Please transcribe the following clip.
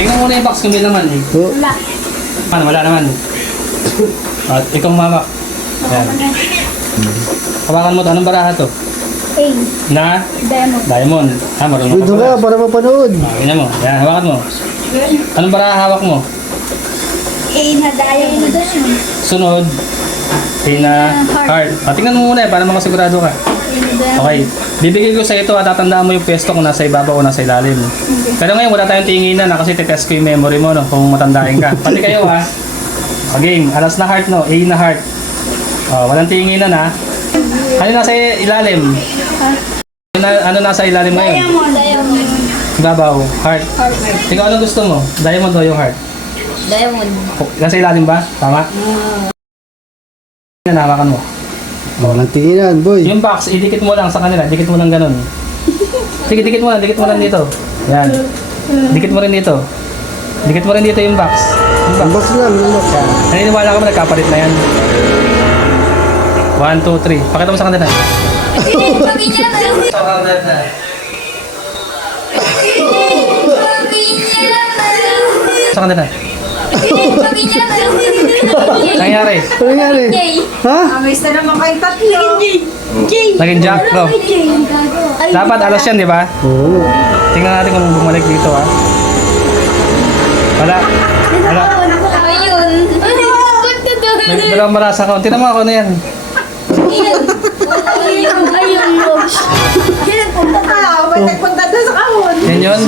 Tingnan mo na yung box kung may laman eh. Oh. Wala. Ano, wala naman. At ikaw mama. Yan. Hawakan mo to. Anong baraha to? A. Na? Diamond. Diamond. Marunong Dito ka ka para mapanood. Tingnan mo. Yan, hawakan mo. Anong baraha hawak mo? A na diamond. Sunod. Na heart. Tingnan mo muna para makasigurado ka. Okay. Bibigay ko sa ito at tatandaan mo yung pwesto kung nasa ibabaw o nasa ilalim. Pero ngayon wala tayong tinginan na kasi titest ko yung memory mo no, kung matandain ka. Pati kayo ha. Okay, alas na heart no, A na heart. Walang tinginan ha. Ano nasa ilalim? Ano nasa ilalim ngayon? Diamond. Ibabaw, heart. Ikaw ano gusto mo? Diamond o yung heart? Diamond. Nasa ilalim ba? Tama? Yan, hawakan mo. Walang tinginan, boy. Yung box, idikit mo lang sa kanila. Dikit mo lang ganun. Sige, dikit mo lang dito. Yan. Dikit mo rin dito. Dikit mo rin dito yung box. Yung Ang box lang. Yan. Naniniwala ka ba nagkapalit na yan? 1, 2, 3. Pakita mo sa kanila. Sa kanila. Nangyari. Ano nangyari? Ha? Amis na naman kayo tatlo. Naging jack, bro. Dapat alas yan, di ba? Oo. Tingnan natin kung bumalik dito, ha? Wala. Wala. Ayun. May dalawang marasa ka. Tingnan mo ako na yan. Ayun. Punta ka, may nagpunta doon sa kahon. Yan yun.